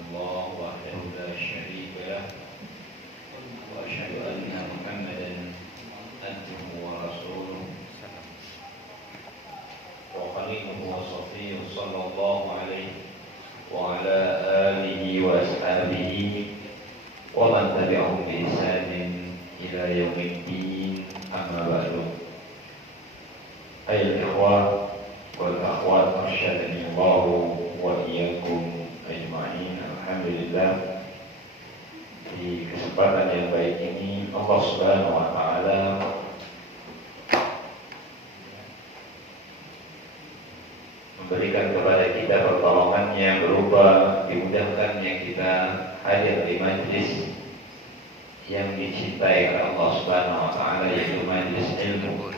الله وحده لا شريك له وأشهد أن محمدا عبده ورسوله وخليله وصفيه صلى الله عليه وعلى آله وأصحابه ومن تبعهم بإحسان إلى يوم الدين أما بعد. أيها الإخوة والأخوات أرشدني الله وإياكم أجمعين. Alhamdulillah, di kesempatan yang baik ini Allah Subhanahu wa taala memberikan kepada kita pertolongannya berupa dimudahkannya kita hadir di majlis yang dicintai oleh Allah Subhanahu wa taala, yaitu majlis ilmu.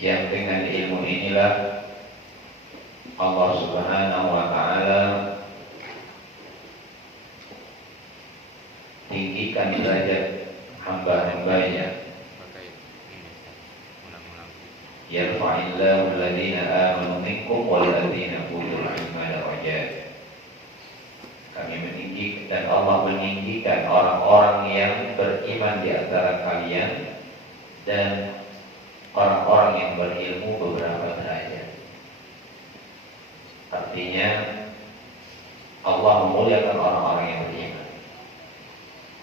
Yang dengan ilmu inilah Allah Subhanahu wa taala tinggikan derajat hamba-hambanya. Yarfa'illahu alladhina amanu minkum walladhina utul ilma darajat. Kami meninggikan dan Allah meninggikan orang-orang yang beriman di antara kalian dan orang-orang yang berilmu beberapa derajat. Artinya Allah memuliakan orang-orang yang beriman.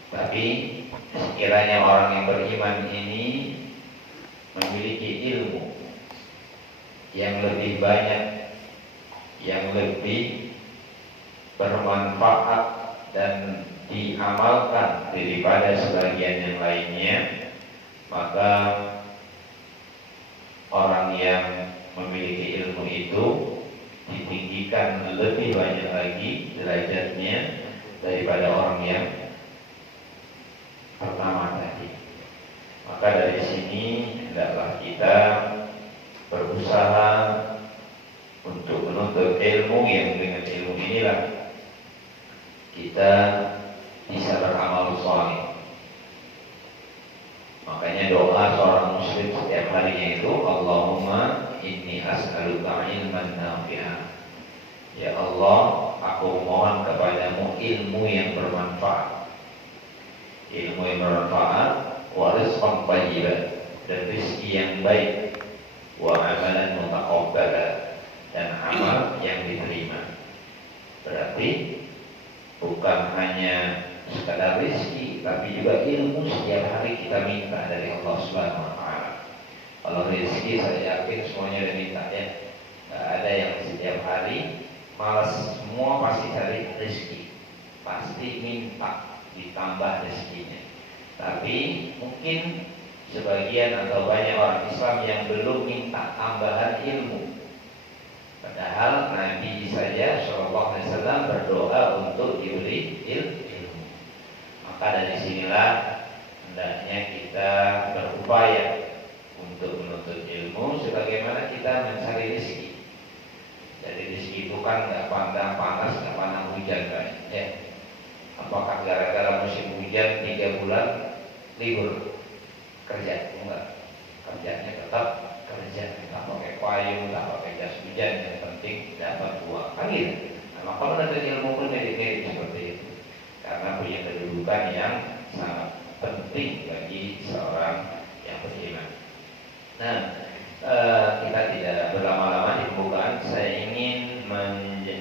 Tapi sekiranya orang yang beriman ini memiliki ilmu yang lebih banyak, yang lebih bermanfaat dan diamalkan daripada sebagian yang lainnya, maka orang yang memiliki ilmu itu ditinggikan lebih banyak lagi derajatnya daripada orang yang pertama tadi. Maka dari sini hendaklah kita berusaha untuk menuntut ilmu yang dengan ilmu inilah kita bisa beramal saleh. Makanya doa seorang muslim setiap harinya itu Allahumma inni as'aluka ilman nafi'an. Ya Allah, aku mohon kepadamu ilmu yang bermanfaat. Ilmu yang bermanfaat, wa rizqan thayyiban, dan rezeki yang baik, wa amalan mutaqabbala, dan amal yang diterima. Berarti bukan hanya sekadar rezeki, tapi juga ilmu setiap hari kita minta dari Allah Subhanahu wa taala. Kalau rezeki saya yakin semuanya udah minta ya. Enggak ada yang setiap hari malas, semua pasti cari rezeki. Pasti minta ditambah rezekinya. Tapi mungkin sebagian atau banyak orang Islam yang belum minta tambahan ilmu. Padahal Nabi saja Shallallahu Alaihi Wasallam berdoa untuk diberi ilmu. Maka dari sinilah hendaknya kita berupaya untuk menuntut ilmu sebagaimana kita mencari rezeki. Jadi rezeki itu kan nggak pandang panas, nggak pandang hujan kan? Ya. Apakah gara-gara musim hujan 3 bulan libur kerja? Enggak. Kerjanya tetap kerja, tak pakai payung, tak pakai jas hujan, yang penting dapat uang. Kan gitu. Nah, maka menuntut ilmu pun mirip-mirip seperti itu. Karena punya kedudukan yang sangat penting bagi seorang yang beriman. Nah, kita tidak berlama-lama di pembukaan. Saya ingin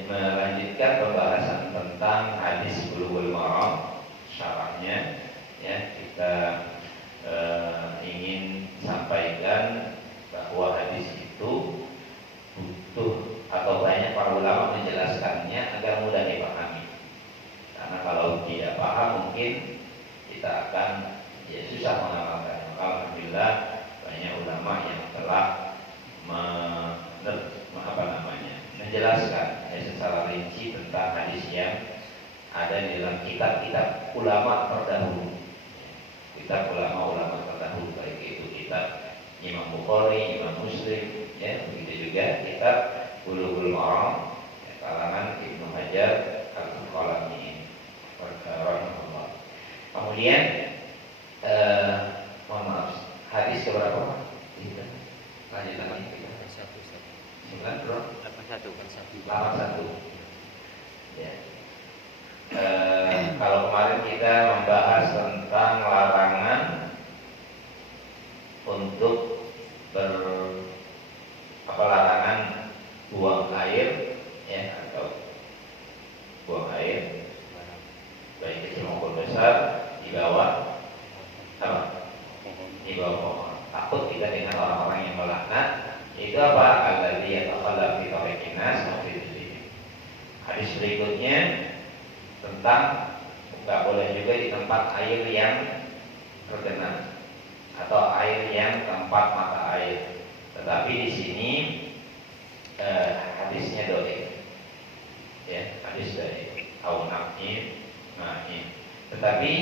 melanjutkan pembahasan tentang hadis Bulughul Maram, syarahnya. Ya, kita ingin sampaikan bahwa hadis itu butuh atau banyak para ulama menjelaskannya agar mudah dipahami. Karena kalau tidak paham mungkin kita akan susah mengamalkan. Alhamdulillah banyak ulama yang telah menjelaskan secara rinci tentang hadis yang ada di dalam kitab-kitab ulama terdahulu. Kitab ulama-ulama terdahulu, baik itu kitab Imam Bukhari, Imam Muslim, ya, begitu juga kitab Bulughul Maram, ya, kalangan Ibnu Hajar Al-Asqalani rahimahullah. Kemudian mohon maaf, hadis keberapa? Lanjut lagi. 9 bro? 81. Ya. Kalau kemarin kita membahas tentang larangan untuk larangan buang air, ya, atau buang air baik kecil maupun besar di bawah apa? Di bawah pohon. Takut kita dengan orang-orang yang melaknat. Itu apa? Alladzi yatakhallaf fi tariqin nas wa fi dhillihim. Hadis berikutnya tentang nggak boleh juga di tempat air yang tergenang atau air yang tempat mata air. Tetapi di sini hadisnya dhaif. Ya, hadis dari Aunaqin. Tetapi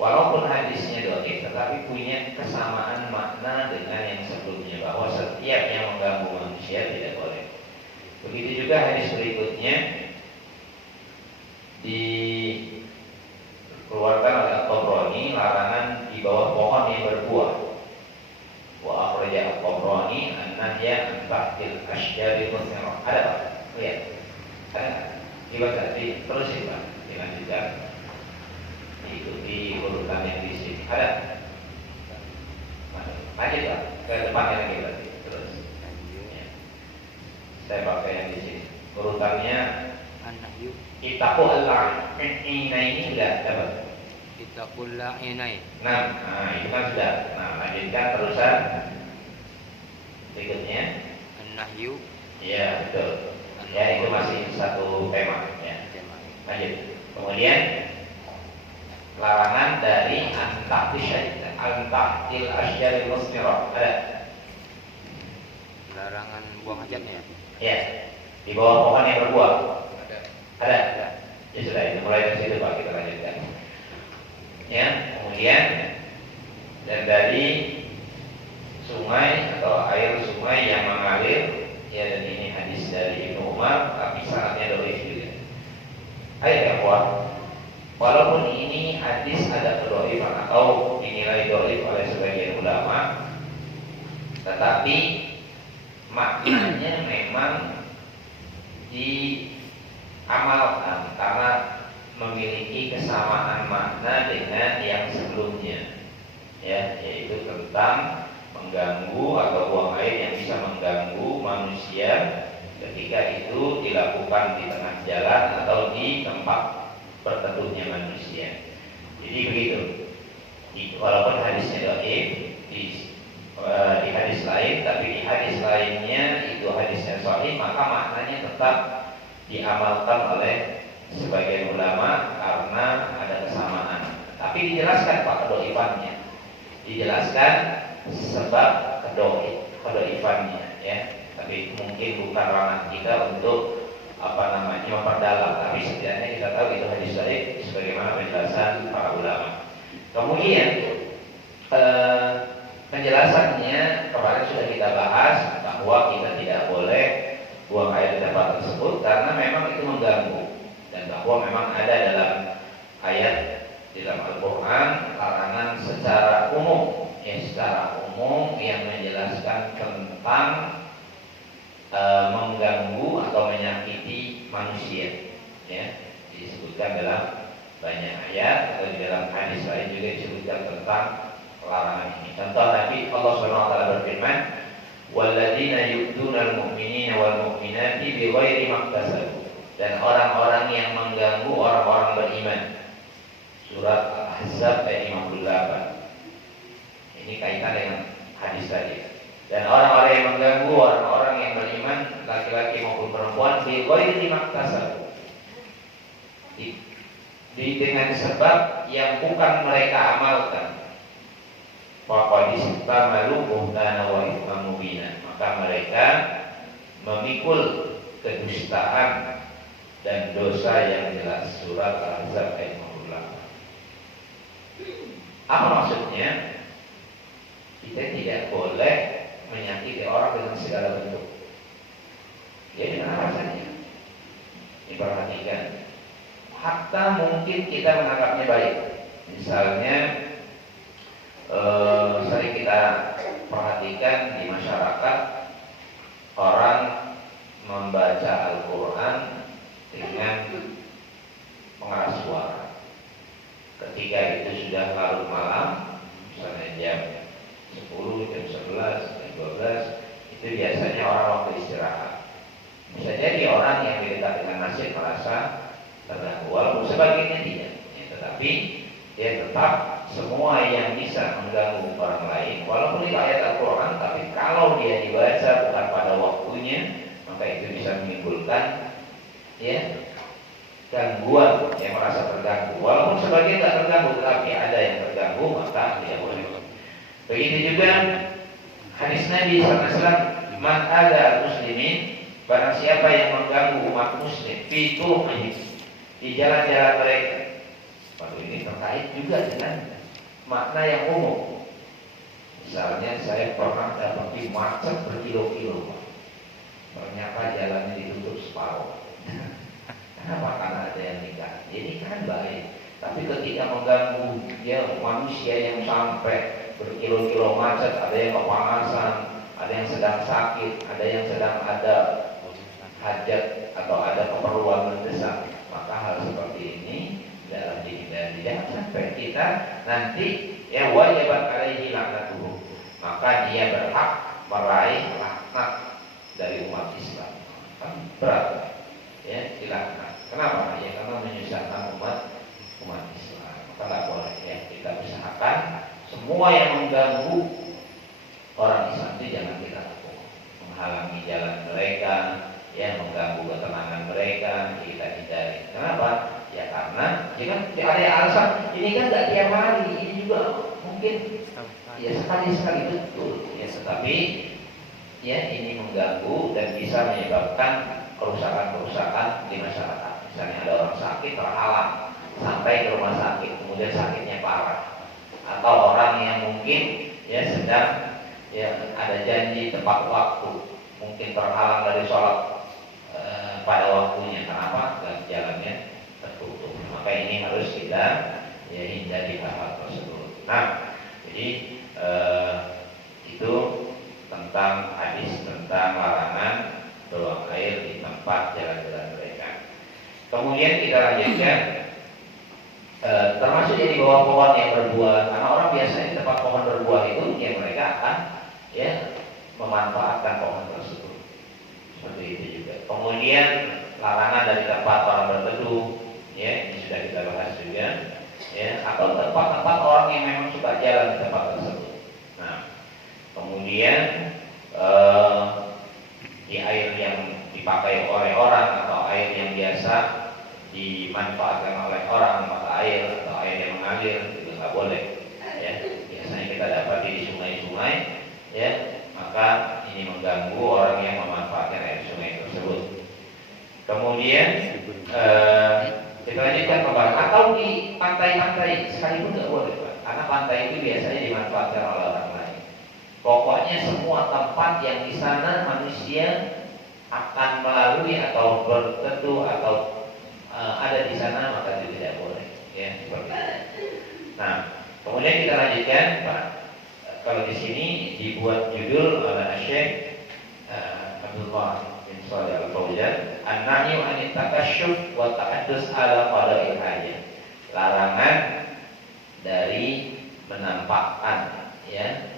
walaupun hadisnya dhaif, tetapi punya kesamaan makna dengan yang sebelumnya, bahwa setiap yang mengganggu manusia tidak boleh. Begitu juga hadis berikutnya dikeluarkan oleh At-Tabrani, larangan di bawah pohon yang berbuah. Wa akhraja At-Tabrani an-nahya an tahtil asyjari musnirah. Ada Pak? Lihat. Ada? Dibaca, terusin Pak. Dilanjutkan. Diikuti urutan yang di sini. Ada? Lanjut Pak. Ke depannya lagi berarti. Terus. Ya. Saya pakai yang di sini. Urutannya An-nahyu Ittaqul la'inaini sudah dapat. ittaqul la'inain. Nah, itu kan sudah. Nah, lanjutkan terusan berikutnya. An-nahyu. Iya, betul. Ya, itu masih satu tema ya. Lanjut. Kemudian larangan dari antahtil asyjaril musmirah. Ada? Larangan buang hajatnya. Ya. Di bawah pohon yang berbuah. Ada? Ya sudah, itu mulai dari situ Pak, kita lanjutkan. Ya, kemudian dan dari sungai atau air sungai yang mengalir, ya, dan ini hadis dari Ibnu Umar, tapi sanadnya dhaif juga. Ayo ya, walaupun ini hadis ada kedhaifan atau dinilai dhaif oleh sebagian ulama, tetapi maknanya memang diamalkan karena memiliki kesamaan makna dengan yang sebelumnya, ya, yaitu tentang mengganggu atau buang air yang bisa mengganggu manusia ketika itu dilakukan di tengah jalan atau di tempat berteduhnya manusia. Jadi begitu. Walaupun hadisnya dhaif di hadis lain, tapi di hadis lainnya itu hadisnya sahih, maka maknanya tetap diamalkan oleh sebagian ulama karena ada kesamaan. Tapi dijelaskan Pak kedhaifannya. Dijelaskan sebab kedhaifannya, ya. Tapi mungkin bukan ranah kita untuk memperdalam, tapi setidaknya kita tahu itu hadis dhaif sebagaimana penjelasan para ulama. Kemudian penjelasannya kemarin sudah kita bahas bahwa kita tidak boleh buang air di tempat tersebut karena memang itu mengganggu, dan bahwa memang ada dalam ayat di dalam Al-Quran larangan secara umum, yang menjelaskan tentang mengganggu atau menyakiti manusia, ya, disebutkan dalam banyak ayat atau di dalam hadis lain juga disebutkan tentang larangan ini. Contoh Nabi Allah SWT berfirman, walladzina yu'dunal mu'minina wal mu'minati bighairi maktasabu, dan orang-orang yang mengganggu orang-orang beriman. Surat Al-Ahzab ayat 58. Ini kaitan dengan hadis tadi. Dan orang-orang yang mengganggu orang-orang yang beriman, laki-laki maupun perempuan, bighairi maktasabu, dengan sebab yang bukan mereka amalkan. Faqad istamalu buhtana wa ithman mubina, maka mereka memikul kedustaan dan dosa yang jelas. Surat Al-Ahzab ayat 58. Apa maksudnya? Kita tidak boleh menyakiti orang dengan segala bentuk. Ya, dengan apa saja. Diperhatikan. Hatta mungkin kita menganggapnya baik. Misalnya sering kita perhatikan di masyarakat, orang membaca Al-Quran dengan istirahat. Bisa jadi orang yang dekat dengan masjid merasa terganggu, walaupun sebagiannya tidak. Ya, tetapi dia tetap semua yang bisa mengganggu orang lain, walaupun itu ayat Al-Quran, tapi kalau dia dibaca bukan pada waktunya, maka itu bisa menimbulkan ya gangguan, yang merasa terganggu. Walaupun sebagian tidak terganggu, tetapi ada yang terganggu, maka dia boleh. Begitu juga hadis Nabi SAW, man ada muslimin, barang siapa yang mengganggu umat muslim, fitur di jalan-jalan mereka. Waduh, ini terkait juga dengan makna yang umum. Misalnya saya pernah dapati macet berkilo-kilo, ternyata jalannya ditutup separuh. Kenapa? Karena ada yang nikah. Jadi kan baik, tapi ketika mengganggu ya manusia yang sampai berkilo-kilo macet, ada yang kepanasan, ada yang sedang sakit, ada yang sedang ada hajat atau ada keperluan mendesak, maka hal seperti ini dalam dihindari. Jangan sampai kita nanti ya wajibat alaihi laknatuhu, maka dia berhak meraih laknat dari umat Islam. Kan berat ya dilaknat. Kenapa? Ya karena menyusahkan umat Islam. Maka tidak boleh ya, kita usahakan semua yang mengganggu orang Islam itu jangan kita lakukan. Menghalangi jalan mereka, ya mengganggu ketenangan mereka, kita hindari. Kenapa? Ya karena ada alasan. Ini kan tidak tiap hari, ini juga mungkin ya sekali-sekali betul. Ya tetapi ya ini mengganggu dan bisa menyebabkan kerusakan-kerusakan di masyarakat. Misalnya ada orang sakit terhalang sampai ke rumah sakit, kemudian sakitnya parah, atau orang yang mungkin ya sedang ya ada janji tepat waktu, mungkin terhalang dari sholat pada waktunya. Kenapa? Dan jalannya tertutup. Maka ini harus kita ya hindari hal tersebut. Nah, jadi itu tentang hadis tentang larangan buang air di tempat jalan-jalan mereka. Kemudian kita lanjutkan, termasuk di bawah pohon yang berbuah. Karena orang biasanya di tempat pohon berbuah itu, ya mereka akan ya memanfaatkan pohon tersebut. Seperti itu juga. Kemudian larangan dari tempat orang berteduh, ya ini sudah kita bahas juga. Ya, atau tempat-tempat orang yang memang suka jalan di tempat tersebut. Nah, kemudian di air yang dipakai oleh orang atau air yang biasa dimanfaatkan oleh orang, mata air atau air yang mengalir itu nggak boleh. Ya, biasanya kita dapati di sungai-sungai, ya maka ini mengganggu orang yang memanfaatkan air sungai tersebut. Kemudian kita lanjutkan pembahasan. Atau di pantai-pantai sekalipun nggak boleh, Pak. Karena pantai itu biasanya dimanfaatkan oleh orang lain. Pokoknya semua tempat yang di sana manusia akan melalui atau berteduh atau ada di sana, maka itu tidak boleh. Ya, seperti itu. Nah, kemudian kita lanjutkan, Pak. Kalau di sini dibuat judul oleh Syekh Abdullah bin Shalih Al-Fauzan, An-nahyu 'anit takasyuf wa ta'addus 'ala qada'il hajah. Larangan dari menampakkan ya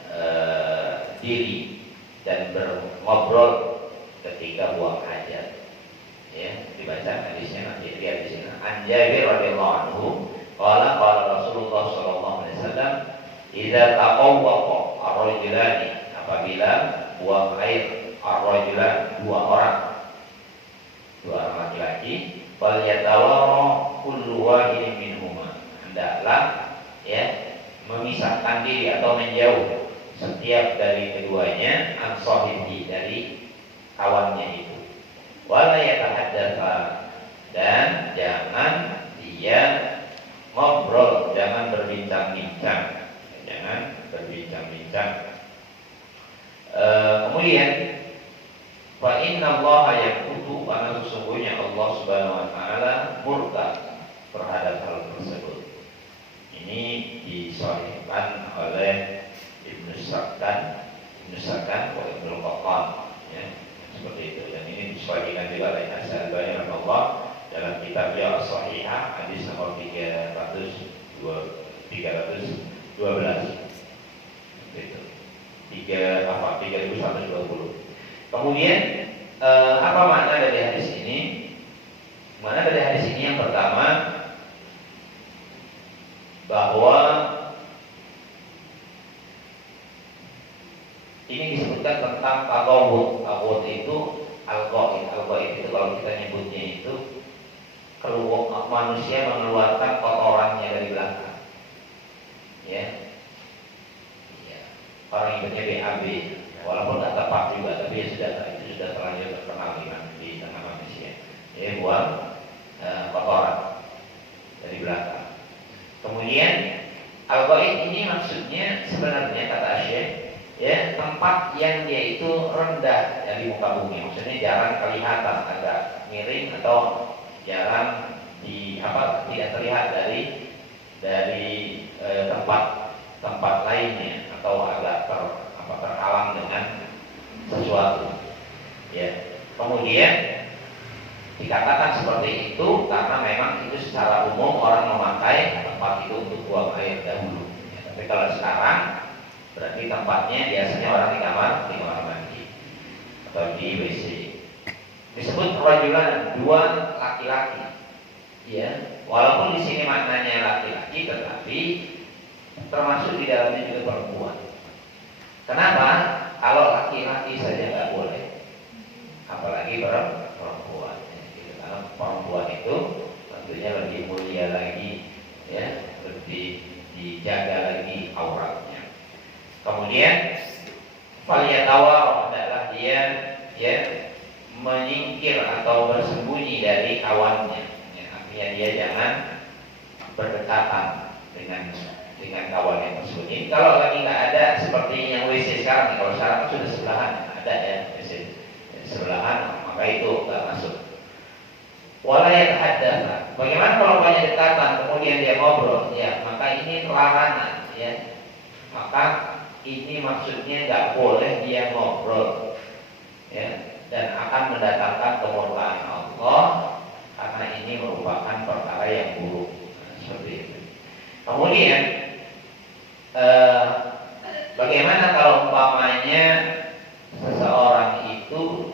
diri dan berngobrol ketika buang hajat. Ya, dibaca hadisnya nanti lihat di sini. An Jabir radhiyallahu anhu, qala Rasulullah sallallahu alaihi wasallam, "Idza taqawwaqa ar-rajulani," apabila buang air ar-rajulan, dua orang laki-laki, fal yatawara kullu wahidin minhuma, hendaklah ya memisahkan diri atau menjauh setiap dari keduanya an sahibi, dari kawannya itu. Wala yatahaddatsa, dan jangan dia ngobrol, jangan berbincang-bincang. Kemudian fa innallaha yaqutu, karena sesungguhnya Allah Subhanahu wa taala murka terhadap hal tersebut. Ini disahihkan oleh Ibnu Sakan wa Ibnu Qattan, ya, seperti itu. Dan ini disahihkan juga oleh Al-Albani rahimahullah dalam kitabnya As-Shahihah, hadis nomor 312. Itu 3120. Kemudian apa makna dari hadis ini? Makna dari hadis ini yang pertama, bahwa ini disebutkan tentang taqawud. Taqawud itu al-qaid. Al-qaid itu kalau kita nyebutnya itu keluar manusia mengeluarkan kotorannya dari belakang. Ya. Ya. Orang nyebutnya BAB. Walaupun tidak tepat juga, tapi itu sudah terlanjur terkenal di tengah manusia. Ya, buang kotoran dari belakang. Kemudian al-qaid ini maksudnya sebenarnya kata Syekh, ya, tempat yang dia itu rendah dari muka bumi. Maksudnya jarang kelihatan, agak miring atau jarang tidak terlihat dari tempat lainnya atau agak terhalang dengan sesuatu. Ya. Kemudian dikatakan seperti itu karena memang itu secara umum orang memakai tempat itu untuk buang air dahulu. Ya, tapi kalau sekarang berarti tempatnya biasanya orang di kamar mandi atau di WC. Disebut rajulan, dua laki-laki. Ya, walaupun di sini maknanya laki-laki, tetapi termasuk di dalamnya juga perempuan. Kenapa? Kalau laki-laki saja nggak boleh, apalagi perempuan. Ya, karena perempuan itu tentunya lebih mulia lagi, ya, lebih dijaga lagi auratnya. Kemudian faliyatawar, adalah dia, ya, menyingkir atau bersembunyi dari kawannya. Ya, artinya dia jangan berdekatan dengan kawan yang tersembunyi. Kalau lagi nggak ada seperti yang WC sekarang, kalau sekarang sudah sebelahan ada ya WC sebelahan, maka itu nggak masuk. Walayat hadatha. Bagaimana kalau banyak dekatan kemudian dia ngobrol? Ya, maka ini larangan. Ya, maka ini maksudnya nggak boleh dia ngobrol, ya, dan akan mendatangkan kemurkaan Allah karena ini merupakan perkara yang buruk. Nah, seperti itu. Kemudian bagaimana kalau umpamanya seseorang itu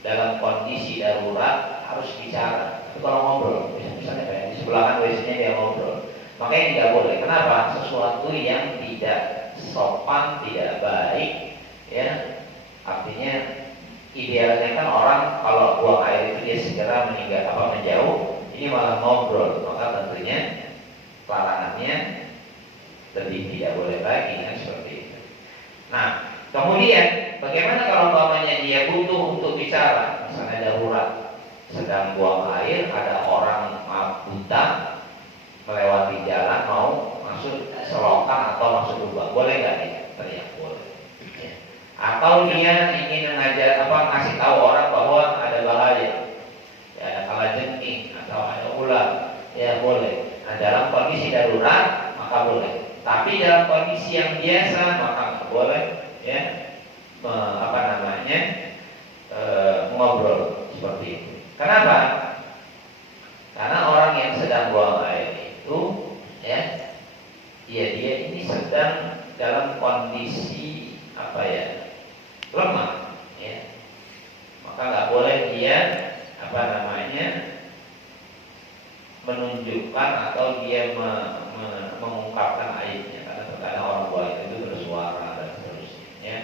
dalam kondisi darurat harus bicara? Itu kalau ngobrol, misalnya kayak di sebelahan WC-nya dia ngobrol, makanya tidak boleh. Kenapa? Sesuatu yang tidak sopan, tidak baik, ya. Artinya idealnya kan orang kalau buang air itu dia segera menjauh. Ini malah ngobrol, maka tentunya larangannya lebih tidak boleh lagi, kan, seperti itu. Nah, kemudian bagaimana kalau umpamanya dia butuh untuk bicara, misalnya darurat, sedang buang air, ada orang buta melewati jalan mau masuk selokan atau masuk lubang, boleh nggak dia teriak? Boleh. Ya. Atau dia ingin ngasih tahu orang bahwa ada bahaya, ya, ada kalajengking atau ada ular, ya boleh. Nah, dalam kondisi darurat maka boleh. Tapi dalam kondisi yang biasa maka nggak boleh, ya, ngobrol seperti itu. Kenapa? Karena orang yang sedang buang air itu, ya, dia ini sedang dalam kondisi lemah, ya. Maka nggak boleh dia menunjukkan atau dia mengungkapkan aibnya, karena terkadang orang buang air itu bersuara dan seterusnya.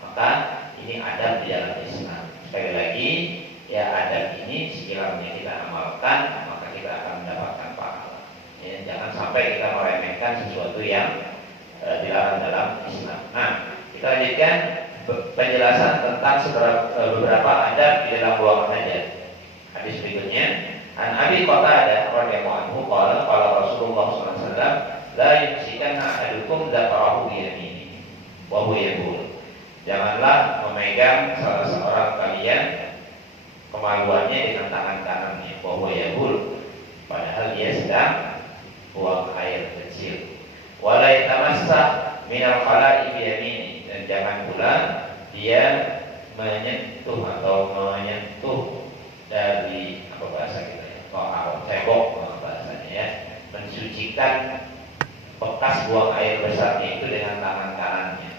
Maka ini adab di dalam Islam. Sekali lagi, ya, adab ini sekiranya kita amalkan maka kita akan mendapatkan pahala. Ya, jangan sampai kita meremehkan sesuatu yang dilarang dalam Islam. Nah, kita lanjutkan penjelasan tentang beberapa adab di dalam buang hajat. Hadis berikutnya, an Abi Qatadah radhiyallahu anhu qala Rasulullah sallallahu alaihi wasallam la yumsikanna ahadukum dzakarahu bi yaminihi wa huwa yaqul. Janganlah memegang salah seorang kalian kemaluannya dengan tangan kanannya, wa huwa yaqul, padahal dia sedang buang air kecil. Wala yatamassah minal khala'i bi yaminihi, dan jangan pula dia menyentuh dari bahasa kita ya, cebok bahasanya, ya, mensucikan bekas buang air besarnya itu dengan tangan kanannya,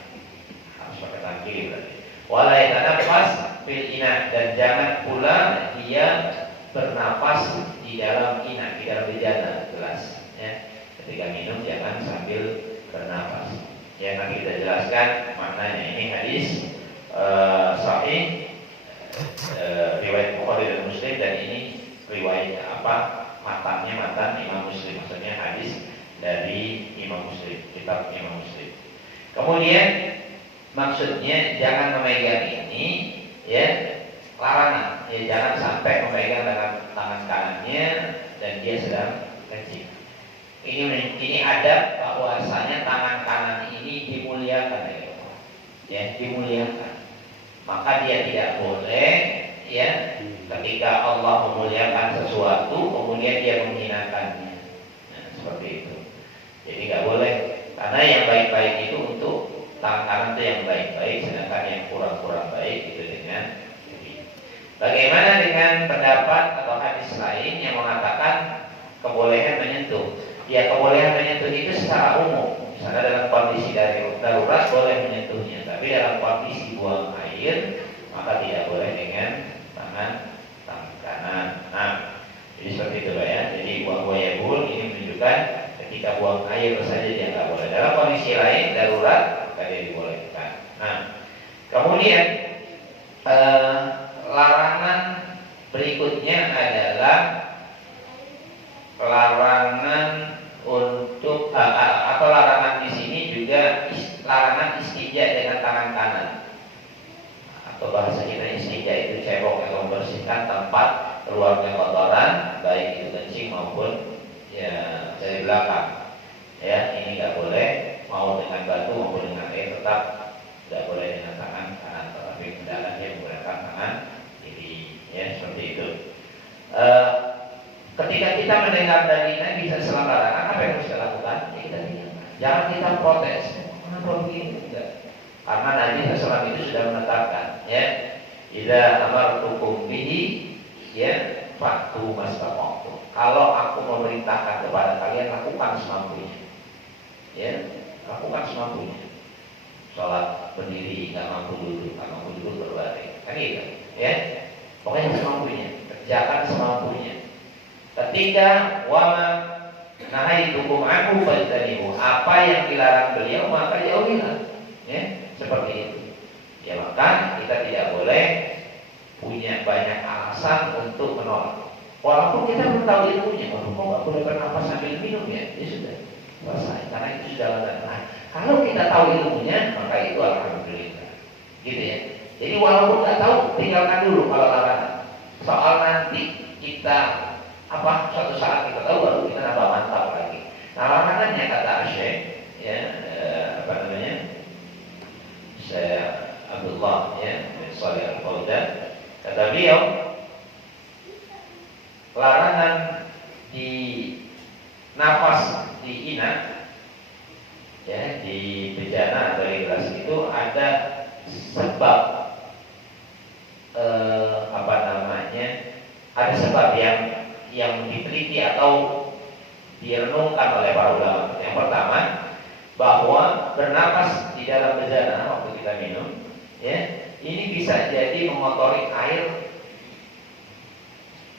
harus pakai tangan kiri berarti. Wala yatanaffas fil ina, dan jangan pula dia bernapas di dalam ina, di dalam bejana gelas. Ya. Ketika minum jangan sambil bernapas. Ya, nanti kita jelaskan maknanya. Ini hadis sahih, riwayat Bukhari dan Muslim, dan ini riwayatnya apa? Matan Imam Muslim, maksudnya hadis dari Imam Muslim, kitab Imam Muslim. Kemudian maksudnya jangan memegang ini, ya, larangan. Ya, jangan sampai memegang dengan tangan kanannya dan dia sedang kencing. Ini adab bahwasanya tangan kanan ini dimuliakan, ya, dimuliakan. Maka dia tidak boleh, ya, ketika Allah memuliakan sesuatu kemudian dia menghinakannya. Nah, seperti itu. Jadi nggak boleh, karena yang baik-baik itu untuk tangan kanan itu yang baik-baik, sedangkan yang kurang-kurang baik itu dengan kiri. Bagaimana dengan pendapat atau hadis lain yang mengatakan kebolehan menyentuh? Ya, kebolehan menyentuh itu secara umum. Misalnya dalam kondisi darurat boleh menyentuhnya, tapi dalam kondisi buang air maka tidak boleh dengan tangan kanan. Nah, jadi seperti itu ya. Jadi buang yabul ini menunjukkan ketika buang air saja dia nggak boleh. Dalam kondisi lain darurat maka dia dibolehkan. Nah, kemudian larangan berikutnya adalah larangan untuk atau larangan di sini juga larangan istinja dengan tangan kanan, atau bahasa kita istinja itu cebok atau membersihkan tempat keluarnya kotoran baik itu kencing maupun ya dari belakang. Ya, ini nggak boleh, mau dengan batu maupun dengan air tetap nggak boleh dengan tangan kanan, tetapi hendaknya menggunakan tangan kiri. Ya, seperti itu. Ketika kita mendengar dari Nabi SAW larangan, apa yang harus kita lakukan? Ya, kita tinggalkan. Jangan kita protes. Kenapa begini? Enggak. Karena Nabi SAW itu sudah menetapkan, ya, idza amartukum bihi, ya, fa'tu mastata'tum. Kalau aku memerintahkan kepada kalian, lakukan semampunya. Ya, lakukan semampunya. Sholat berdiri, nggak mampu duduk, nggak mampu duduk berbaring. Kan gitu, ya. Pokoknya semampunya, kerjakan semampunya. Ketika wama nahaitukum anhu fajtanibu, apa yang dilarang beliau maka jauhilah, ya, seperti itu. Ya, maka kita tidak boleh punya banyak alasan untuk menolak. Walaupun kita belum tahu ilmunya, kok nggak boleh bernapas sambil minum, ya, ya sudah selesai, karena itu sudah larangan. Kalau kita tahu ilmunya maka itu alhamdulillah, gitu ya. Jadi walaupun nggak tahu, tinggalkan dulu kalau larangan. Soal nanti kita suatu saat kita tahu baru kita nambah mantap lagi. Nah, larangannya kata Syekh, ya, Syekh Abdullah, ya, bin Shalih Al-Fauzan, kata beliau larangan di nafas di ina, ya, di bejana atau di gelas itu ada sebab ada sebab yang diteliti atau direnungkan oleh para ulama. Yang pertama, bahwa bernapas di dalam bejana waktu kita minum, ya, ini bisa jadi mengotori air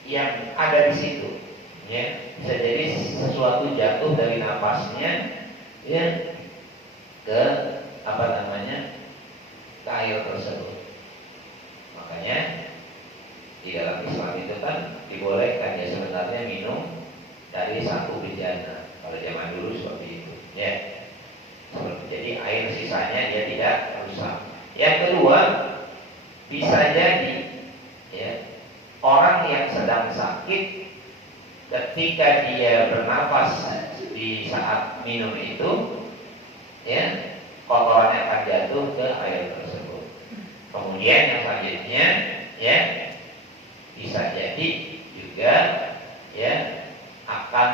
yang ada di situ, ya. Bisa jadi sesuatu jatuh dari napasnya, ya, ke ke air tersebut. Makanya di dalam Islam itu kan dibolehkan ya sebenarnya minum dari satu bejana. Kalau zaman dulu seperti itu, ya. Jadi air sisanya dia tidak rusak. Yang kedua, bisa jadi, ya, orang yang sedang sakit ketika dia bernafas di saat minum itu, ya, kotorannya akan jatuh ke air tersebut. Kemudian yang selanjutnya, ya, bisa jadi juga, ya, akan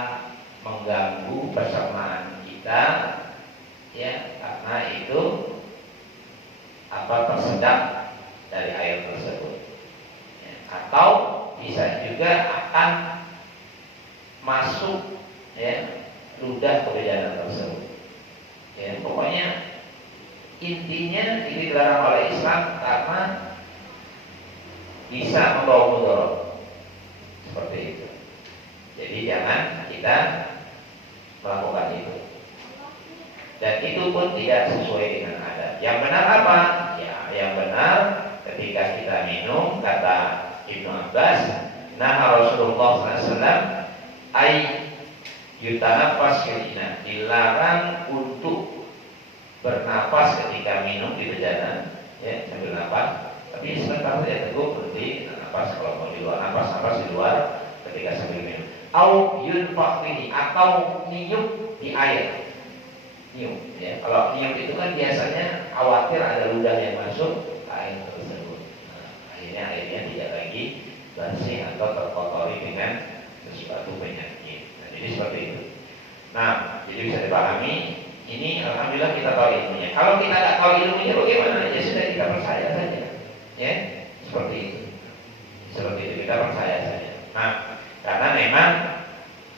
mengganggu pencernaan kita, ya, karena itu tersedak dari air tersebut, ya. Atau bisa juga akan masuk, ya, ludah ke bejana tersebut, ya. Pokoknya intinya ini dilarang oleh Islam karena bisa membawa mudarat. Seperti itu. Jadi jangan kita melakukan itu. Dan itu pun tidak sesuai dengan adat. Yang benar apa? Ya, yang benar ketika kita minum, kata Ibnu Abbas, nah Rasulullah SAW ay yutanafas fil ina, dilarang untuk bernapas ketika minum di bejana, ya, sambil napas. Tapi sebentar saja teguh berhenti napas kalau mau di luar, napas di luar ketika sambil minum. Au yunfaq fihi, atau niup di air. Niup, ya. Kalau niup itu kan biasanya khawatir ada ludah yang masuk ke air tersebut. Nah, akhirnya tidak lagi bersih atau terkotori dengan sesuatu penyakit. Nah, jadi seperti itu. Nah, jadi bisa dipahami. Ini alhamdulillah kita tahu ilmunya. Kalau kita tidak tahu ilmunya bagaimana? Ya sudah, kita percaya saja. Ya, seperti itu. Seperti itu, kita percaya saja. Nah, karena memang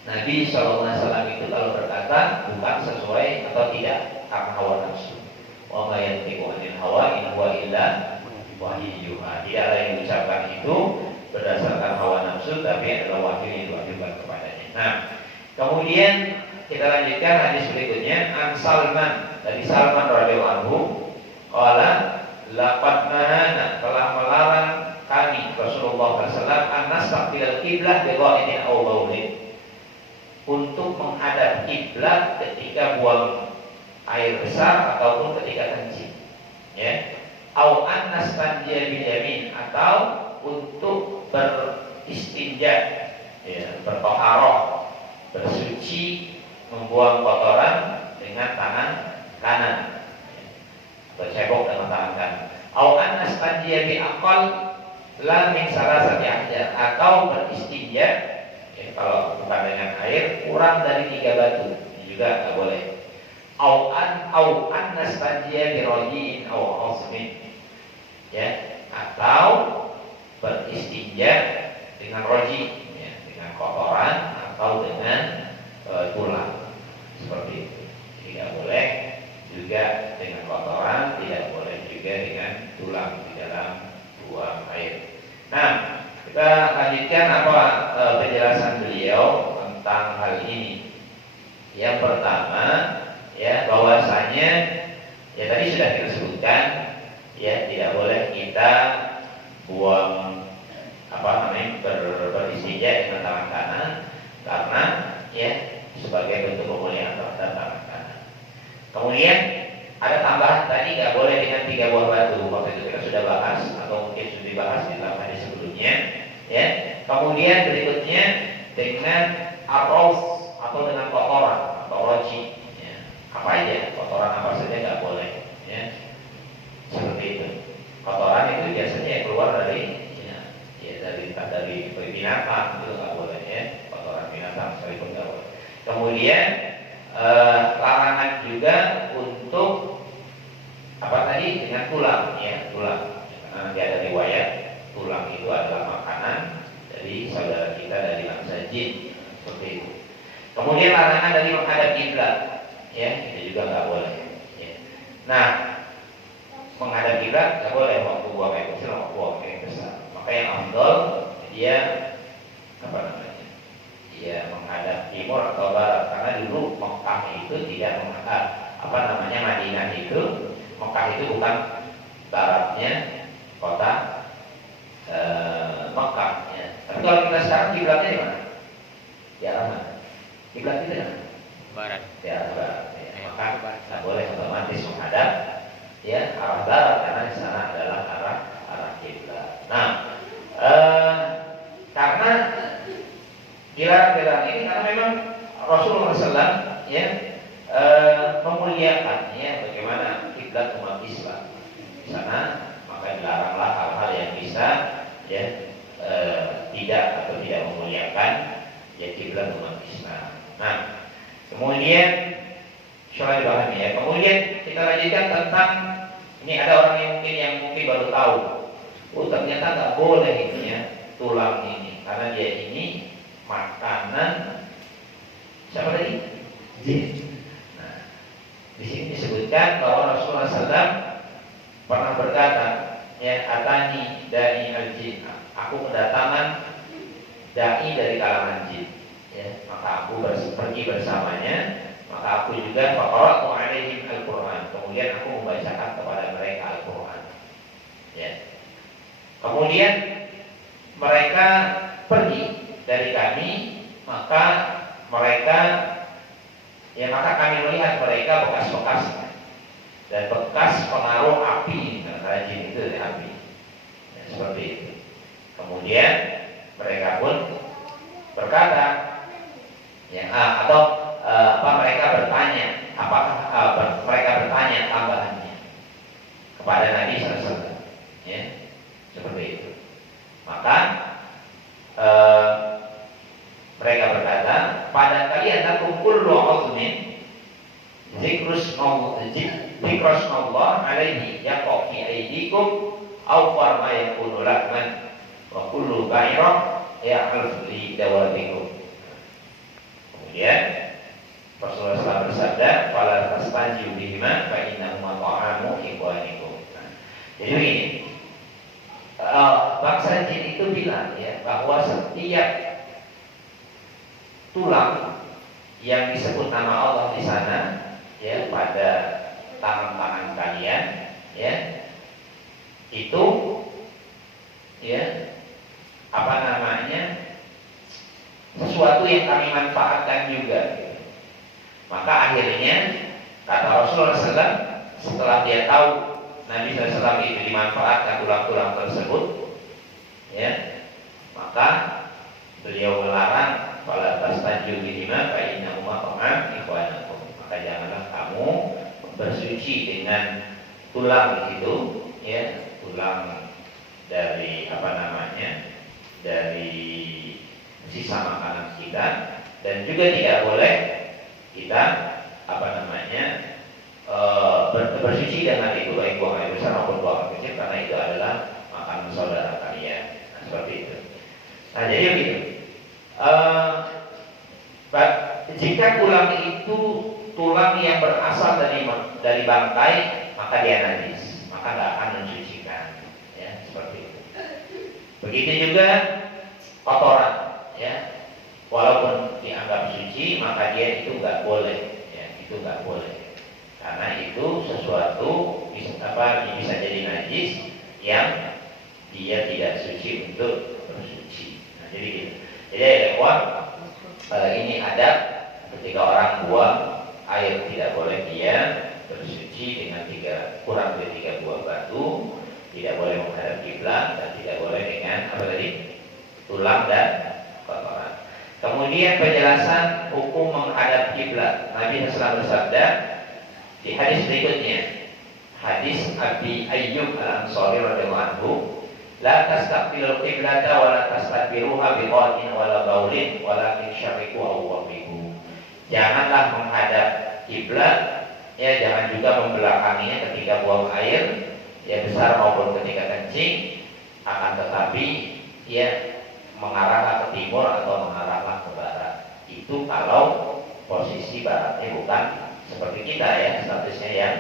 Nabi SAW itu kalau berkata bukan sesuai atau tidak karena hawa nafsu. Wa ma yantiqu 'anil hawa in huwa illa wahyu yuha. Tidaklah yang diucapkan itu berdasarkan hawa nafsu, tapi adalah wahyu yang diwahyukan kepadanya. Nah, kemudian kita lanjutkan hadis berikutnya. An Salman, dari Salman radhiyallahu anhu, qala laqad nahana, telah melarang kami Rasulullah SAW an nastaqbilal qiblah bi ghaitin aw baulin, untuk menghadap kiblat ketika buang air besar ataupun ketika kencing, ya. Au an nastanjiya bil yamin, atau untuk beristinja, ya, bertoharoh, bersuci, membuang kotoran dengan tangan kanan, bercebok dengan tangan kanan. Au an nastanjiya bi aqal la min salasati ahjar, atau beristinja, ya, kalau bukan dengan air kurang dari 3 batu, ini juga tidak boleh. Au an nastanjiya bi rajin aw asmin, ya, atau beristinja dengan roji, ya, dengan kotoran atau dengan tulang, seperti itu. Tidak boleh juga dengan kotoran, tidak boleh juga dengan tulang di dalam buang air. Nah, kita lanjutkan apa penjelasan beliau tentang hal ini. Yang pertama, ya, bahwasanya, ya, tadi sudah kita sebutkan, ya, tidak boleh kita buang beristinja dengan tangan kanan, karena, ya, sebagai bentuk pemulihan terhadap tangan kanan. Kemudian ada tambahan tadi, nggak boleh dengan 3 buah batu. Waktu itu kita sudah bahas, atau mungkin sudah dibahas di dalam hadis sebelumnya, ya. Kemudian berikutnya dengan arroz, atau dengan kotoran atau roji, ya. Apa aja, kotoran apa saja nggak boleh, ya. Seperti itu. Kotoran itu biasanya keluar dari, ya, dari binatang, itu nggak boleh, ya. Kotoran binatang sekalipun nggak boleh. Kemudian larangan juga untuk apa tadi, dengan tulang, ya, tulang. Nanti ada riwayat tulang itu adalah makanan dari saudara kita dari bangsa jin, seperti itu. Kemudian larangan dari menghadap kiblat, ya, itu juga nggak boleh, ya. Nah, menghadap kiblat nggak boleh waktu buang air kecil, waktu buang air besar. Maka yang afdal dia menghadap timur atau barat, karena dulu Mekah itu tidak menghadap Madinah itu, Mekah itu bukan baratnya kota Mekah, ya. Tapi kalau kita sekarang kiblatnya di mana? Di arah mana? Kiblat itu di mana? Barat. Di arah barat, ya. Maka tidak boleh otomatis menghadap, ya, arah barat, karena di sana adalah arah kiblat. Nah, karena dilarang ini karena memang Rasulullah SAW, ya, memuliakan, ya, bagaimana kiblat umat Islam di sana, maka dilaranglah hal-hal yang bisa, ya, tidak memuliakan, ya, kiblat umat Islam. Nah, kemudian soal dipahami, ya. Kemudian kita lanjutkan tentang ini, ada orang yang mungkin baru tahu, ternyata nggak boleh ini, ya, tulang ini, karena dia ini makanan siapa tadi? Jin. Nah, di sini disebutkan bahwa Rasulullah SAW pernah berkata, ya, atani dari al-jin, aku kedatangan dai dari kalangan jin, ya, maka aku pergi bersamanya, maka aku juga faqara'tu 'alaihim al-Qur'an, kemudian aku membacakan kepada mereka Al-Qur'an, ya. Kemudian mereka pergi dari kami, maka kami melihat mereka bekas-bekasnya dan bekas pengaruh api, karena jin itu dari api, ya, seperti itu. Kemudian mereka pun berkata, ya, mereka bertanya, mereka bertanya tambahannya kepada Nabi SAW, ya, seperti itu. Maka mereka berkata, pada kalian lakum kullu azmin zikrusnallah alaihi yaqa fi aydikum aw farma yakunu lahman wa kullu ba'irah ya'alfu li dawabikum. Kemudian Rasulullah SAW bersabda, fala tastanjiu bihima fa innahuma ta'amu ikhwanikum. Jadi begini, bangsa jin itu bilang, ya, bahwa setiap tulang yang disebut nama Allah di sana, ya, pada tangan-tangan kalian, ya, itu, ya, sesuatu yang kami manfaatkan juga. Maka akhirnya kata Rasulullah SAW, setelah dia tahu Nabi SAW itu dimanfaatkan tulang-tulang tersebut, ya, maka beliau melarang, fala tastanjiu bihima fa innahuma ta'am ikhwanakum. Maka janganlah kamu bersuci dengan tulang itu, ya, tulang dari dari sisa makanan kita, dan juga tidak boleh kita bersuci dengan itu, baik buang air besar maupun buang air kecil, karena itu adalah makanan saudara kalian. Nah, seperti itu. Nah, jadi begitu. Jika tulang itu tulang yang berasal dari bangkai, maka dia najis, maka tidak akan mensucikan, ya, seperti itu. Begitu juga kotoran, ya, walaupun dianggap suci, maka dia itu nggak boleh, ya, itu nggak boleh, karena itu sesuatu bisa jadi najis yang dia tidak suci untuk bersuci. Nah, jadi gitu. Jadi ini adab ketika orang buang air, tidak boleh dia bersuci dengan kurang dari 3 buah batu, tidak boleh menghadap kiblat, dan tidak boleh dengan tulang dan kotoran. Kemudian penjelasan hukum menghadap kiblat. Nabi SAW bersabda di hadis berikutnya, hadis Abi Ayyub Al-Ansari radhiyallahu anhu, la tastaqbilul qiblata wa la tastadbiruha biqatin wala baulin walakin syarriqu aw waqihu. Janganlah menghadap kiblat, ya, jangan juga membelakanginya ketika buang air, ya, besar maupun ketika kencing, akan tetapi, ya, mengarahlah ke timur atau mengarahlah ke barat. Itu kalau posisi baratnya bukan seperti kita, ya, statusnya yang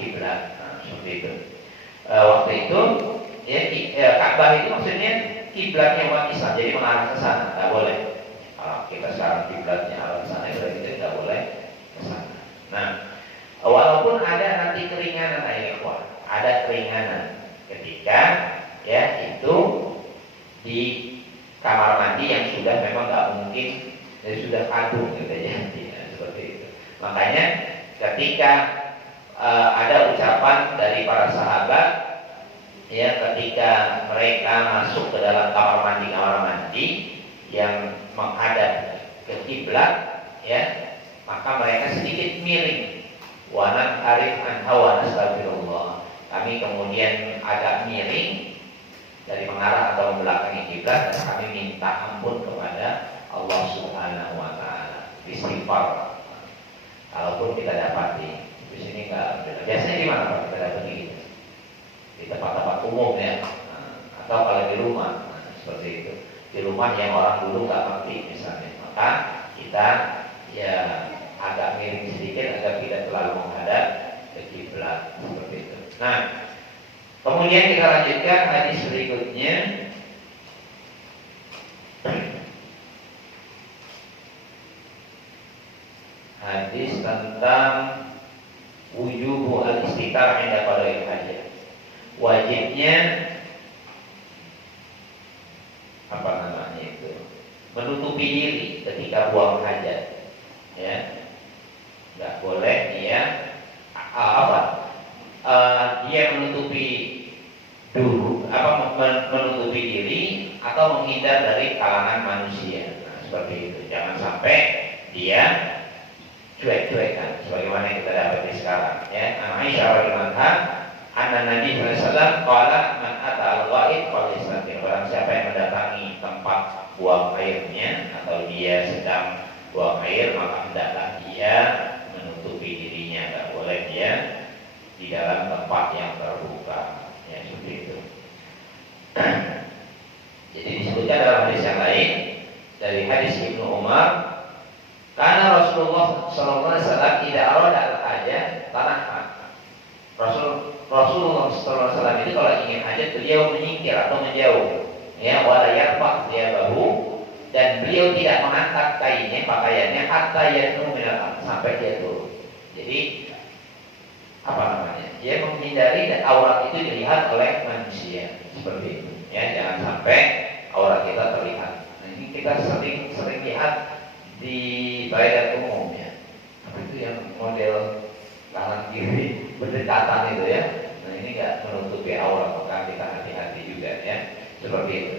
kiblat. Nah, seperti itu. Waktu itu, ya, Ka'bah itu maksudnya kiblatnya umat Islam, jadi mengarah ke sana, nggak boleh. Kalau kita sekarang kiblatnya arah ke sana, berarti kita tidak boleh ke sana. Nah, walaupun ada nanti keringanan, ada keringanan ketika, ya, itu di kamar mandi yang sudah memang nggak mungkin, jadi sudah kadung, gitu, ya, seperti itu. Makanya ketika ada ucapan dari para sahabat, ya, ketika mereka masuk ke dalam kamar mandi yang menghadap ke kiblat, ya, maka mereka sedikit miring. Wanan arif anhawa astagfirullah. Kami kemudian agak miring dari mengarah atau membelakangi kiblat, dan kami minta ampun kepada Allah Subhanahu wa taala. Istighfar. Kalaupun kita dapati di sini enggak, biasanya di mana Pak kita dapati gitu? Di tempat-tempat umum, ya, atau kalau di rumah, seperti itu. Di rumah yang orang dulu nggak ngerti misalnya, maka kita, ya, agak miring sedikit agar tidak terlalu menghadap ke kiblat, seperti itu. Nah, kemudian kita lanjutkan hadis berikutnya. tentang wujubu al-istitar inda qada'il hajat. Wajibnya apa namanya itu? Menutupi diri ketika buang hajat. Ya. Enggak boleh dia dia menutupi dulu menutupi diri atau menghindar dari kalangan manusia. Nah, seperti itu. Jangan sampai dia cuek-cuekan sebagaimana yang kita dapati sekarang ya. Aisyah radhiyallahu anha, anna Nabi sallallahu alaihi wasallam qala man ata al-ghaib falyastaqim. Barang siapa yang mendatangi tempat buang airnya atau dia sedang buang air, maka hendaklah dia menutupi dirinya. Tidak boleh dia di dalam tempat yang terbuka ya, seperti itu. Jadi disebutkan dalam hadis yang lain dari hadis Ibnu Umar, karena Rasulullah sallallahu alaihi wasallam tidak arada al-hajat tanaha. Rasulullah sallallahu alaihi wasallam itu kalau ingin hajat beliau menyingkir atau menjauh ya, wala yarfa thiyabahu, dan beliau tidak mengangkat kainnya, pakaiannya hatta yadnu minal, sampai dia turun. Jadi apa namanya? Dia menghindari dan aurat itu dilihat oleh manusia, seperti itu. Ya, jangan sampai aurat kita terlihat. Nah, ini kita sering lihat di toilet umum ya. Apa itu yang model kanan kiri berdekatan itu ya. Nah, ini enggak menutupi aurat, maka kita hati-hati juga ya. Seperti itu.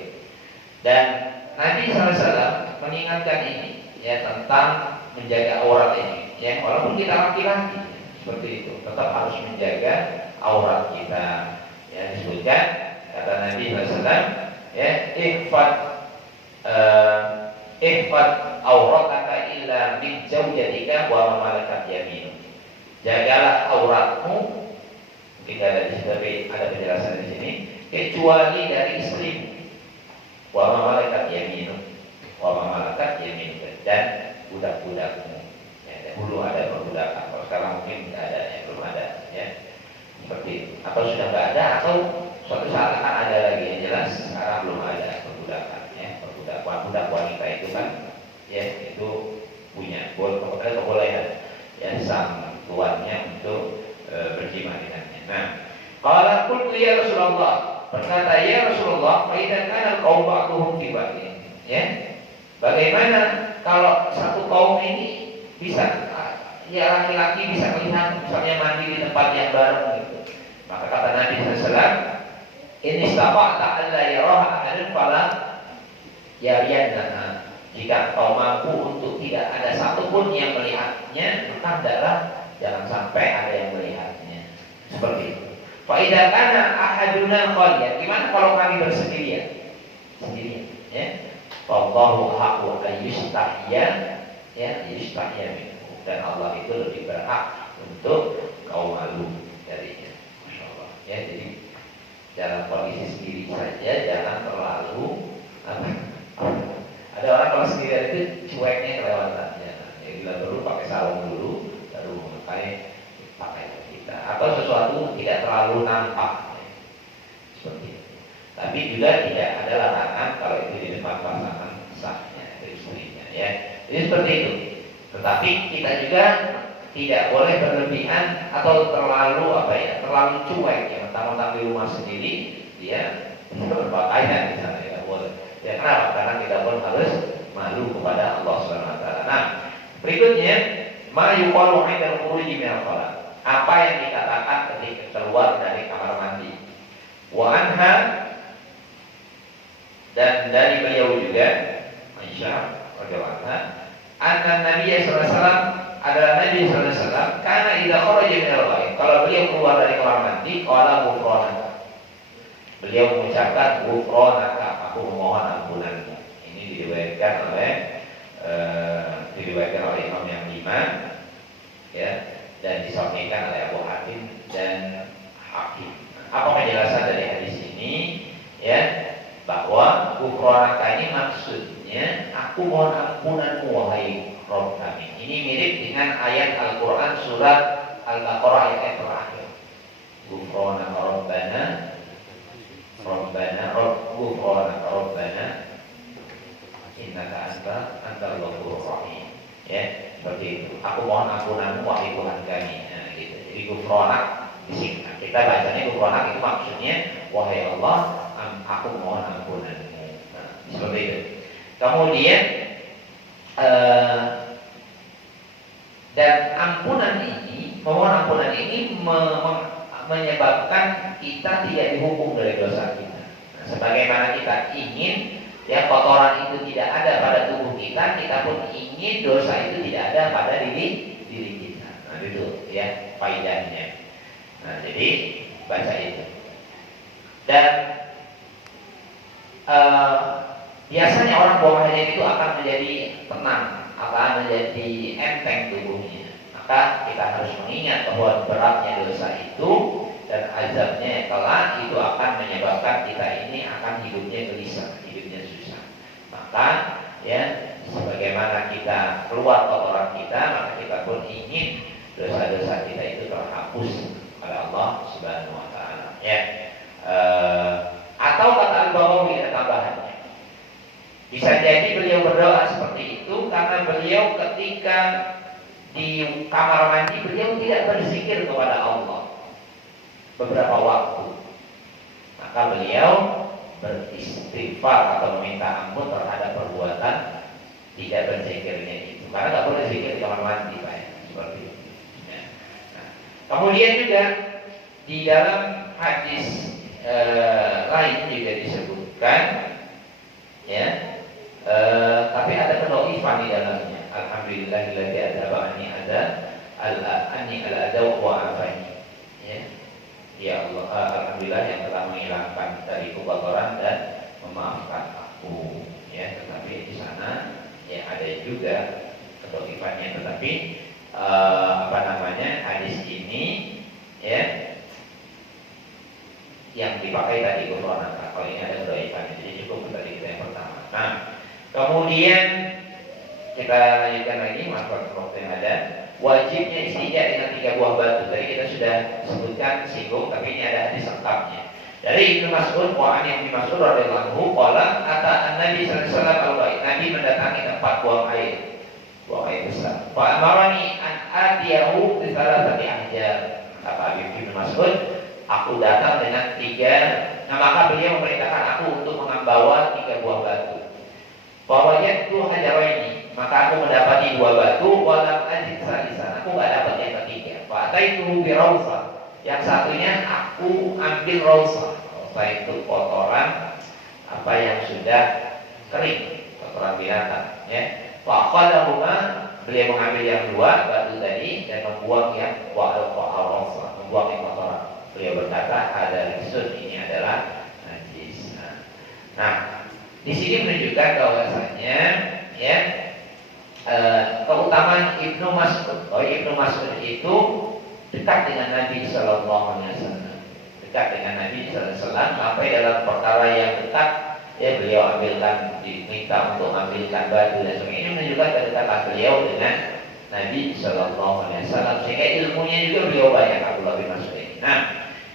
Dan Nabi SAW mengingatkan ini ya, tentang menjaga aurat ini ya, walaupun kita laki-laki seperti itu, tetap harus menjaga aurat kita ya. Disebutkan kata Nabi SAW ya, ihfad aurataka illa min zawjatika wa ma malakat yaminu. Jagalah auratmu, mungkin ada di sini, tapi ada penjelasan di sini, kecuali dari istrimu, wa ma malakat yaminu, dan budak-budakmu. Ya, dahulu ada perbudakan, kalau sekarang mungkin tidak ada, ya, belum ada ya. Seperti itu. Atau sudah tidak ada, atau suatu saat akan ada lagi. Yang jelas sekarang belum ada perbudakan ya. Budak wanita itu kan ya, itu punya kebolehan ya sang tuannya untuk berjima dengannya. Nah, qala qultu ya Rasulullah, berkata ya Rasulullah, fa idza kana al-qaum ba'dhum fi ba'din ya. Bagaimana kalau satu kaum ini bisa ya, laki-laki bisa melihat misalnya mandi di tempat yang bareng gitu. Maka kata Nabi SAW, ini istafa'ta alla yaraha ahadun fala yariyanna. Jika kau mampu untuk tidak ada satupun yang melihatnya, maka hendaklah jangan sampai ada yang melihatnya. Seperti itu. Fa idza kana ahaduna khaliyan, gimana kalau kami bersendirian? Sendirian, ya. Wallahu haqqu ayyustahya, ya, yustahya minhu. Dan Allah itu lebih berhak untuk kau malu darinya. Masya Allah. Ya, jadi dalam kondisi sendiri saja jangan terlalu ada orang kalau sendirian itu cueknya kelewatannya. Ya, bila perlu pakai sarung dulu, baru pakai kita. Atau sesuatu tidak terlalu nampak. Ya. Seperti itu. Tapi juga tidak ada larangan kalau itu di depan pasangan sahnya, istrinya. Ya, jadi seperti itu. Tetapi kita juga tidak boleh berlebihan atau terlalu terlalu cuek ya, mentang-mentang di rumah sendiri dia berpakaian di sana, tidak boleh. Ya, kenapa? Karena kita pun harus malu kepada Allah Subhanahu wa taala. Nah, berikutnya ma yuqalu 'inda al-khuruji min al-khala. Apa yang dikatakan ketika keluar dari kamar mandi. Wa anha, dan dari beliau juga Aisyah radhiyallahu anha, anna Nabi sallallahu alaihi wasallam, adalah Nabi sallallahu alaihi wasallam karena idza kharaja min al-ghaib, kalau beliau keluar dari kamar mandi, qala ghufranaka. Beliau mengucapkan ghufranaka, aku memohon ampunanmu. Ini diriwayatkan oleh Imam yang 5 ya, dan disampaikan oleh Abu Hatim dan Hakim. Apa penjelasan dari hadis ini? Ya, bahwa ghufranaka ini maksudnya aku mohon ampunanmu wahai Rabb kami. Ini mirip dengan ayat Al-Quran surat Al-Baqarah ayat terakhir. Ghufranaka Rabbana ghufranaka Rabbana innaka antal ghafurur rahim. Ya, seperti itu. Aku mohon ampunanmu wahai Tuhan kami. Nah, gitu. Jadi gufronak disingkat. Kita bacanya gufronak itu maksudnya wahai Allah, aku mohon ampunanmu. Nah, seperti itu. Kemudian dan ampunan ini, memohon ampunan ini menyebabkan kita tidak dihukum dari dosa kita. Nah, sebagaimana kita ingin ya kotoran itu tidak ada pada tubuh kita, kita pun ingin dosa itu tidak ada pada diri kita. Nah, itu ya faedahnya. Nah, jadi baca itu. Dan biasanya orang buang hajat itu akan menjadi tenang, akan menjadi enteng tubuhnya. Maka kita harus mengingat bahwa beratnya dosa itu dan azabnya kelak itu akan menyebabkan kita ini akan hidupnya gelisah, hidupnya susah. Maka ya sebagaimana kita keluar kotoran kita, maka kita pun ingin dosa-dosa kita itu terhapus oleh Allah Subhanahu wa taala. Ya. Atau kata Al-Bawawi ada tambahannya. Bisa jadi beliau berdoa seperti itu karena beliau ketika di kamar mandi beliau tidak berzikir kepada Allah beberapa waktu. Maka beliau beristighfar atau meminta ampun terhadap perbuatan tidak berzikirnya itu. Karena tidak boleh zikir di kamar mandi, Pak. Seperti itu. Ya. Nah, kemudian juga di dalam hadis lain juga disebutkan, ya, tapi ada kedoifan di dalamnya. Alhamdulillahilladzi adzaba anni al-adha wa afani. Ya Allah, alhamdulillah yang telah menghilangkan dariku kotoran dan memaafkan aku. Ya, tetapi di sana ya ada juga kedoifannya. Tetapi hadis ini ya yang dipakai tadi gufronak. Kalau ini ada kedoifannya, jadi cukup tadi kita yang pertama. Nah, kemudian kita lanjutkan lagi manfaat waktu yang ada. Wajibnya istinja dengan 3 buah batu. Tadi kita sudah sebutkan singgung, tapi ini ada hadis lengkapnya. Dari Ibnu Mas'ud, wa an Ibnu Mas'ud radhiyallahu anhu, qala ata Nabi sallallahu alaihi wasallam Nabi mendatangi tempat buang air besar. Fa amarani an atiyahu bi thalathati ahjar. Kata Ibnu Mas'ud, aku datang dengan 3. Nah, maka beliau memerintahkan aku untuk membawa 3 buah batu. Fawajadtu hajaraini, maka aku mendapati 2 batu, walam ajid salisan, aku enggak dapat yang ketiga. Fa ataitu bi rawsa, yang satunya aku ambil rawsa. Rawsa itu kotoran apa yang sudah kering, kotoran binatang, ya. Fa qadahuma, beliau mengambil yang 2 batu tadi dan membuang yang rawsa, membuang yang kotoran. Beliau berkata, ada risun, ini adalah najis. Nah, di sini menunjukkan bahwasanya ya keutamaan Ibnu Mas'ud. Oh, Ibnu Mas'ud itu dekat dengan Nabi Sallallahu Alaihi Wasallam, dekat dengan Nabi Sallallahu Alaihi Wasallam sampai dalam perkara yang dekat ya beliau ambilkan, diminta untuk ambilkan batu dan sebagainya. Ini menunjukkan kedekatan beliau dengan Nabi Sallallahu Alaihi Wasallam, sehingga ilmunya juga beliau banyak, Abdullah bin Mas'ud ini. Nah,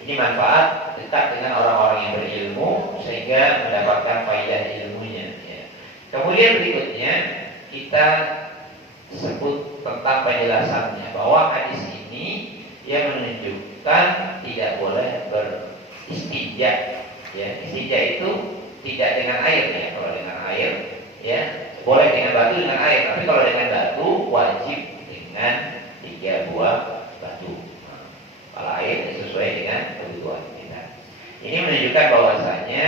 ini manfaat dekat dengan orang-orang yang berilmu sehingga mendapatkan faedah ilmunya. Ya. Kemudian berikutnya kita sebut tentang penjelasannya, bahwa hadis ini yang menunjukkan tidak boleh beristinja. Ya, istinja itu tidak dengan air ya. Kalau dengan air ya boleh dengan batu, dengan air. Tapi kalau dengan batu wajib dengan 3 buah batu. Kalau air sesuai dengan kebutuhan kita. Ini menunjukkan bahwasanya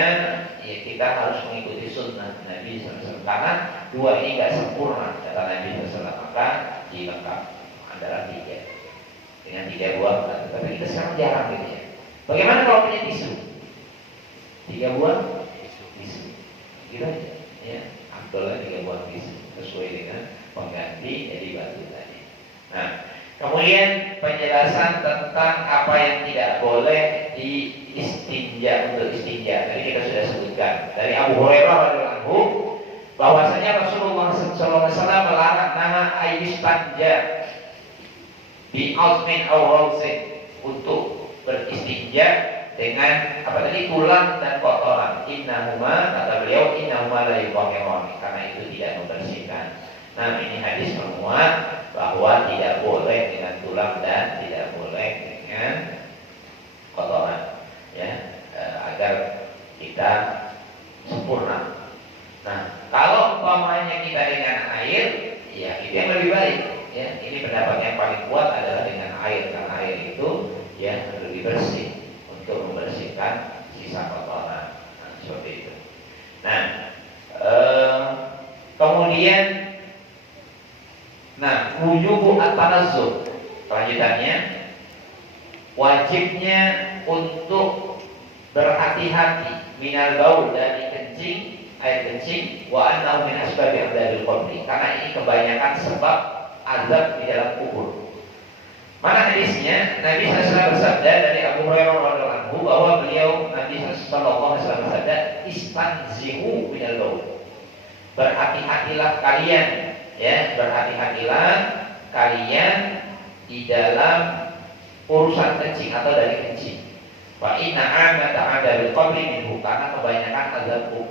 ya kita harus mengikuti sunnah Nabi SAW. Karena 2 ini nggak sempurna kata Nabi SAW, maka dilengkap antara 3 dengan 3 buah batu. Tapi kita sekarang jarang gitu ya. Bagaimana kalau punya tisu? 3 buah tisu. Gitu aja. Ya, ambillah 3 buah tisu sesuai dengan pengganti jadi batu tadi. Nah, kemudian penjelasan tentang apa yang tidak boleh diistinja untuk istinja. Tadi kita sudah sebutkan dari Abu Hurairah radhiyallahu anhu bahwasanya Rasulullah sallallahu alaihi wasallam melarang nama ayyustanja bi azmin aw rawsin, untuk beristinja dengan apa tadi, tulang dan kotoran. Innahuma, kata beliau, innahuma la yutahhiran, karena itu tidak membersihkan. Nah, ini hadis memuat bahwa tidak boleh dengan tulang dan tidak boleh dengan kotoran, ya, agar kita sempurna. Nah, kalau umpamanya kita dengan air, ya itu yang lebih baik. Ya, ini pendapat yang paling kuat adalah dengan air, karena air itu ya lebih bersih untuk membersihkan sisa kotoran. Nah, seperti itu. Nah, kemudian, nah, wujubu at-tanazzuh. Lanjutannya, wajibnya untuk berhati-hati minal baul, dari kencing, air kencing, wa annahu min asbabi adzabil qabri, karena ini kebanyakan sebab azab di dalam kubur. Mana hadisnya? Nabi SAW bersabda dari Abu Hurairah radhiyallahu anhu bahwa beliau, Nabi SAW bersabda, istanzihu minal baul. Berhati-hatilah kalian, ya, berhati-hatilah kalian di dalam urusan kencing atau dari kencing. Fa inna amata adabil qabri minhu, karena kebanyakan azab kubur